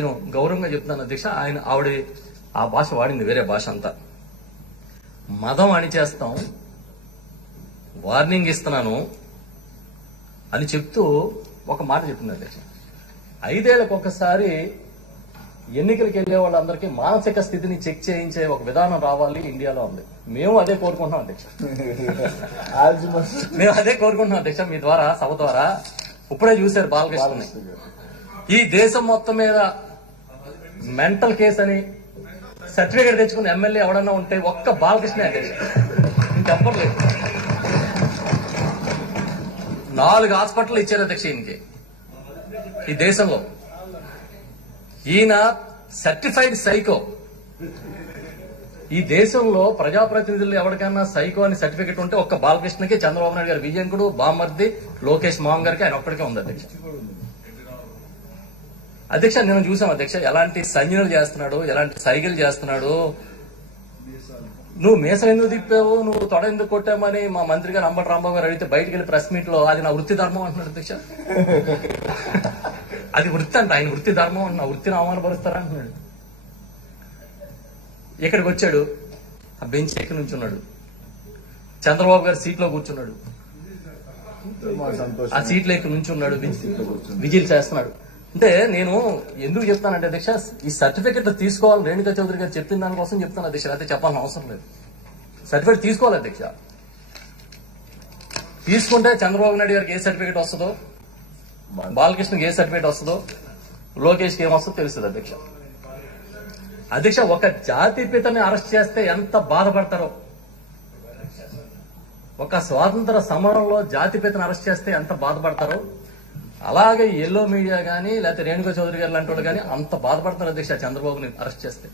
నేను గౌరవంగా చెప్తున్నాను అధ్యక్ష. ఆవిడ ఆ భాష వాడింది, వేరే భాష అంతా. మదం అణిచేస్తాం, వార్నింగ్ ఇస్తున్నాను అని చెప్తూ ఒక మాట చెప్పింది అధ్యక్ష. 5 ఏళ్లకు ఒకసారి ఎన్నికలకు వెళ్లే వాళ్ళందరికీ మానసిక స్థితిని చెక్ చేయించే ఒక విధానం రావాలి ఇండియాలో ఉంది. మేము అదే కోరుకుంటున్నాం అధ్యక్ష. మేము అదే కోరుకుంటున్నాం అధ్యక్ష. మీ ద్వారా, సభ ద్వారా ఇప్పుడే చూశారు బాలకృష్ణని. ఈ దేశం మొత్తం మీద మెంటల్ కేసు అని సర్టిఫికేట్ తెచ్చుకున్న ఎమ్మెల్యే ఎవడన్నా ఉంటే ఒక్క బాలకృష్ణ అధ్యక్ష, ఇంకెవ్వరు లేదు. 4 హాస్పిటల్ ఇచ్చారు అధ్యక్ష ఈయనకి ఈ దేశంలో. ఈయన సర్టిఫైడ్ సైకో. ఈ దేశంలో ప్రజాప్రతినిధులు ఎవరికైనా సైకో అని సర్టిఫికెట్ ఉంటే ఒక్క బాలకృష్ణకి, చంద్రబాబు నాయుడు గారి విజయంకుడు, బామ్మర్ది లోకేష్ మామ్ గారికి ఆయన ఒక్కడికే ఉంది అధ్యక్ష. అధ్యక్ష నేను చూసాం అధ్యక్ష, ఎలాంటి సంజ్ఞలు చేస్తున్నాడు, ఎలాంటి సైకిల్ చేస్తున్నాడు. నువ్వు మీసం ఎందుకు తిప్పావు, నువ్వు తొడ ఎందుకు కొట్టామని మా మంత్రి గారు అంబటి రాంబాబు గారు అడిగితే బయటకు వెళ్ళి ప్రెస్ మీట్ లో అది నా వృత్తి ధర్మం అంటున్నాడు అధ్యక్ష. అది వృత్తి అంట, ఆయన వృత్తి ధర్మం అంట, నా వృత్తిని అవమానపరుస్తారా అంటున్నాడు. ఇక్కడికి వచ్చాడు, ఆ బెంచ్ ఎక్కి నుంచున్నాడు, చంద్రబాబు గారు సీట్లో కూర్చున్నాడు, ఆ సీట్లో ఎక్కి నుంచున్నాడు, విజిల్ చేస్తున్నాడు. అంటే నేను ఎందుకు చెప్తానంటే అధ్యక్ష, ఈ సర్టిఫికెట్ తీసుకోవాలి రేణుకా చౌదరి గారు చెప్పిన దానికోసం చెప్తాను అధ్యక్ష, అయితే చెప్పాల్సిన అవసరం లేదు. సర్టిఫికెట్ తీసుకోవాలి అధ్యక్ష. తీసుకుంటే చంద్రబాబు నాయుడు గారికి ఏ సర్టిఫికెట్ వస్తుందో, బాలకృష్ణకి ఏ సర్టిఫికెట్ వస్తుందో, లోకేష్కి ఏమొస్తుందో తెలుస్తుంది అధ్యక్ష. అధ్యక్ష, ఒక జాతిపితని అరెస్ట్ చేస్తే ఎంత బాధపడతారో, ఒక స్వాతంత్ర సమరంలో జాతిపితని అరెస్ట్ చేస్తే ఎంత బాధపడతారో, అలాగే ఎల్లో మీడియా గానీ లేకపోతే రేణుకా చౌదరి గారు లాంటి వాళ్ళు కానీ అంత బాధపడతారు అధ్యక్ష చంద్రబాబుని అరెస్ట్ చేస్తే.